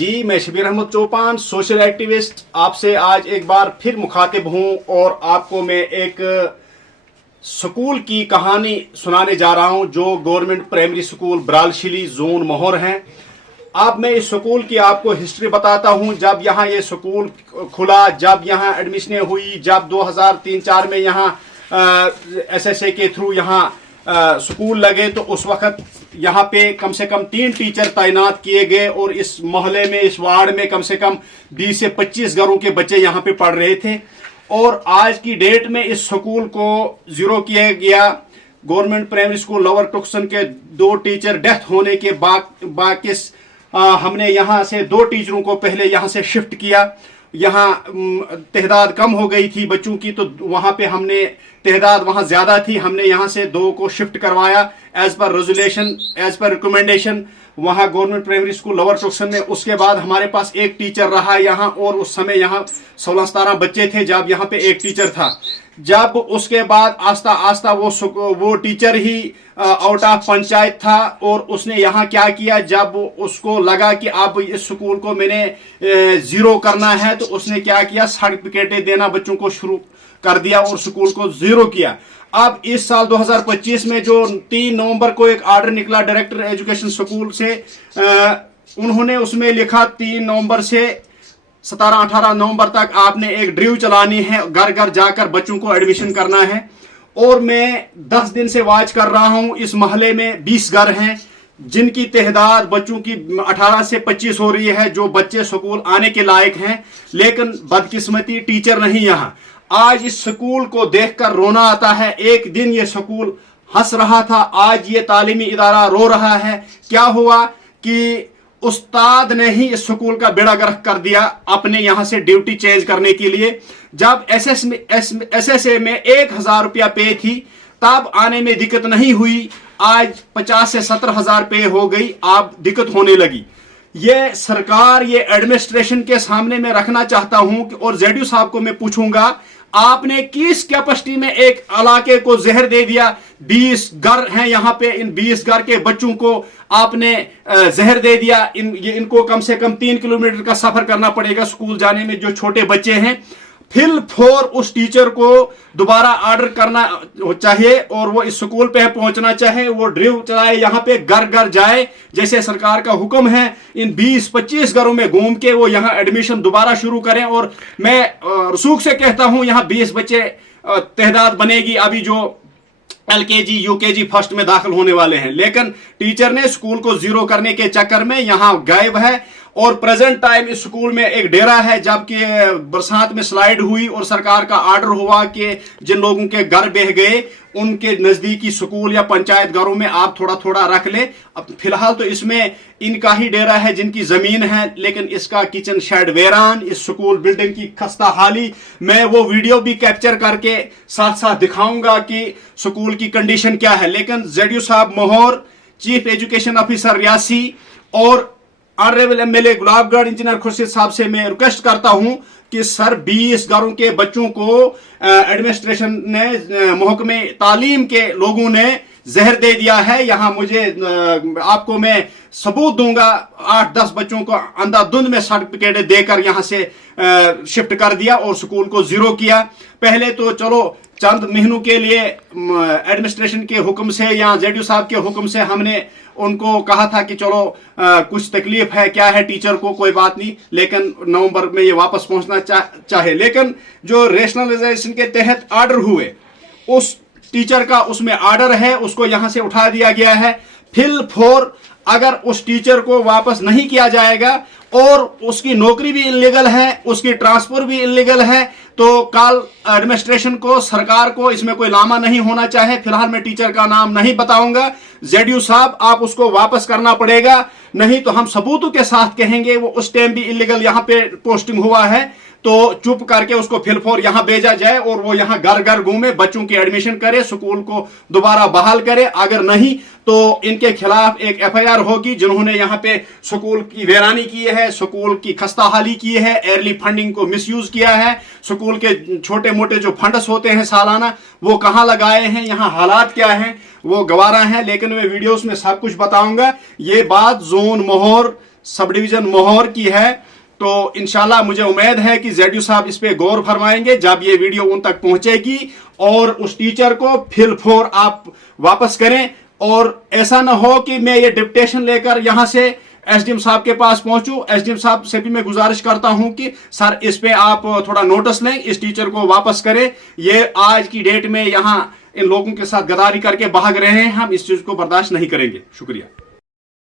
जी, मैं Shabir Ahmad चौपान, social activist, आपसे आज एक बार फिर मुखातिब हूं और आपको मैं एक स्कूल की कहानी सुनाने जा रहा हूं जो गवर्नमेंट प्राइमरी स्कूल बरालशिली जोन मोहर है। अब मैं इस स्कूल की आपको हिस्ट्री बताता हूं। जब यहाँ ये स्कूल खुला, जब यहाँ एडमिशन हुई, जब 2003-4 में यहाँ SSA के थ्रू यहाँ स्कूल लगे, तो उस वक्त यहाँ पे कम से कम 3 टीचर तैनात किए गए और इस मोहल्ले में, इस वार्ड में कम से कम 20 से 25 घरों के बच्चे यहाँ पे पढ़ रहे थे। और आज की डेट में इस स्कूल को जीरो किया गया। गवर्नमेंट प्राइमरी स्कूल लोअर टुक्सन के 2 टीचर डेथ होने के बाद हमने यहाँ से 2 टीचरों को पहले यहाँ से शिफ्ट किया। यहाँ तहदाद कम हो गई थी बच्चों की, तो वहाँ पे हमने तहदाद वहाँ ज़्यादा थी, हमने यहाँ से 2 को शिफ्ट करवाया as per resolution, as per recommendation वहाँ गवर्नमेंट प्राइमरी स्कूल लोअर टुक्सन में। उसके बाद हमारे पास 1 टीचर रहा यहाँ, और उस समय यहाँ 16-17 बच्चे थे जब यहाँ पे 1 टीचर था। जब उसके बाद आस्ता आस्ता वो teacher he out of panchayat था, और उसने यहाँ क्या किया, जब उसको लगा कि अब इस स्कूल को मैंने जीरो करना है, तो उसने क्या किया, सर्टिफिकेटें देना बच्चों को शुरू कर दिया और स्कूल को जीरो किया। अब इस साल 2025 में जो 3 नवंबर को एक ऑर्डर निकला डायरेक्टर एजुकेशन स्कूल से, उन्होंने उसमें लिखा 3 नवंबर से 17-18 नवंबर तक आपने एक ड्रीव चलानी है, घर घर जाकर बच्चों को एडमिशन करना है। और मैं 10 दिन से वॉच कर रहा हूं। इस मोहल्ले में 20 घर हैं जिनकी तहदाद बच्चों की 18 से 25 हो रही है, जो बच्चे स्कूल आने के लायक हैं, लेकिन बदकिस्मती टीचर नहीं यहाँ। आज इस स्कूल को देखकर रोना आता है। एक दिन ये स्कूल हंस रहा था, आज ये तालीमी इदारा रो रहा है। क्या हुआ कि उस्ताद ने ही इस स्कूल का बेड़ा गर्क कर दिया अपने यहाँ से ड्यूटी चेंज करने के लिए। जब SSA में 1000 रुपया पे थी, तब आने में दिक्कत नहीं हुई। आज 50 से 70 हजार पे हो गई, अब दिक्कत होने लगी। ये सरकार, ये एडमिनिस्ट्रेशन के सामने मैं रखना चाहता हूं कि, और ZU साहब को मैं पूछूंगा, आपने किस कैपेसिटी में एक इलाके को जहर दे दिया। 20 घर हैं यहाँ पे, इन 20 घर के बच्चों को आपने जहर दे दिया। इनको कम से कम 3 किलोमीटर का सफर करना पड़ेगा स्कूल जाने में, जो छोटे बच्चे हैं। फिल फोर उस टीचर को दोबारा ऑर्डर करना चाहिए और वो इस स्कूल पे पहुंचना चाहे, वो ड्रिव चलाए, यहाँ पे घर घर जाए जैसे सरकार का हुक्म है। इन 20-25 घरों में घूम के वो यहाँ एडमिशन दोबारा शुरू करें। और मैं रसूख से कहता हूँ, यहाँ 20 बच्चे तहदाद बनेगी अभी जो LKG UKG फर्स्ट में दाखिल होने वाले हैं, लेकिन टीचर ने स्कूल को जीरो करने के चक्कर में यहाँ गायब है। और प्रेजेंट टाइम इस स्कूल में एक डेरा है, जबकि बरसात में स्लाइड हुई और सरकार का ऑर्डर हुआ कि जिन लोगों के घर बह गए उनके नजदीकी स्कूल या पंचायत घरों में आप थोड़ा थोड़ा रख ले। अब फिलहाल तो इसमें इनका ही डेरा है जिनकी जमीन है, लेकिन इसका किचन शेड वेरान, इस स्कूल बिल्डिंग की खस्ता हाली। मैं वो वीडियो भी कैप्चर करके साथ साथ दिखाऊंगा कि स्कूल की कंडीशन क्या है। लेकिन ZU साहब मोहर, चीफ एजुकेशन ऑफिसर रियासी और honourable MLA Gulabgarh engineer Khurshid साहब से मैं रिक्वेस्ट करता हूं कि सर 20 घरों के बच्चों को एडमिनिस्ट्रेशन ने, महकमे तालीम के लोगों ने जहर दे दिया है। यहाँ मुझे आपको मैं सबूत दूंगा, 8-10 बच्चों को अंधाधुंध में सर्टिफिकेट देकर यहाँ से शिफ्ट कर दिया और स्कूल को जीरो किया। पहले तो चलो चंद महीनों के लिए एडमिनिस्ट्रेशन के हुक्म से या ZU साहब के हुक्म से हमने उनको कहा था कि चलो कुछ तकलीफ है, क्या है टीचर को, कोई बात नहीं, लेकिन नवंबर में ये वापस पहुंचना चाहे। लेकिन जो रेशनलाइजेशन के तहत ऑर्डर हुए, उस टीचर का उसमें ऑर्डर है, उसको यहां से उठा दिया गया है। फिल फोर अगर उस टीचर को वापस नहीं किया जाएगा और उसकी नौकरी भी इलीगल है, उसकी ट्रांसफर भी इलीगल है, तो कल एडमिनिस्ट्रेशन को, सरकार को इसमें कोई लामा नहीं होना चाहे। फिलहाल मैं टीचर का नाम नहीं बताऊंगा। ZU साहब, आप उसको वापस करना पड़ेगा, नहीं तो हम सबूतों के साथ कहेंगे वो उस टाइम भी इलीगल यहाँ पे पोस्टिंग हुआ है, तो चुप करके उसको फिलफोर यहाँ भेजा जाए और वो यहाँ घर घर घूमे, बच्चों की एडमिशन करे, स्कूल को दोबारा बहाल करे। अगर नहीं तो इनके खिलाफ एक FIR होगी, जिन्होंने यहाँ पे स्कूल की वीरानी की है, स्कूल की खस्ताहाली की है, अर्ली फंडिंग को मिसयूज किया है, स्कूल के छोटे मोटे जो फंड्स होते हैं सालाना वो कहाँ लगाए हैं, यहाँ हालात क्या हैं, वो गवारा है। लेकिन मैं वीडियोस में सब कुछ बताऊंगा। ये बात जोन मोहर सब डिवीजन मोहर की है। तो इंशाल्लाह मुझे उम्मीद है कि जेडयू साहब इस पे गौर फरमाएंगे जब ये वीडियो उन तक पहुंचेगी, और उस टीचर को फिल फोर आप वापस करें। और ऐसा ना हो कि मैं ये डिप्टेशन लेकर यहां से एसडीएम साहब के पास पहुंचूं। एसडीएम साहब से भी मैं गुजारिश करता हूं कि सर इस पे आप थोड़ा नोटिस लें, इस टीचर को वापस करें। ये आज की डेट में यहां इन लोगों के साथ गद्दारी करके भाग रहे हैं, हम इस चीज को बर्दाश्त नहीं करेंगे। शुक्रिया।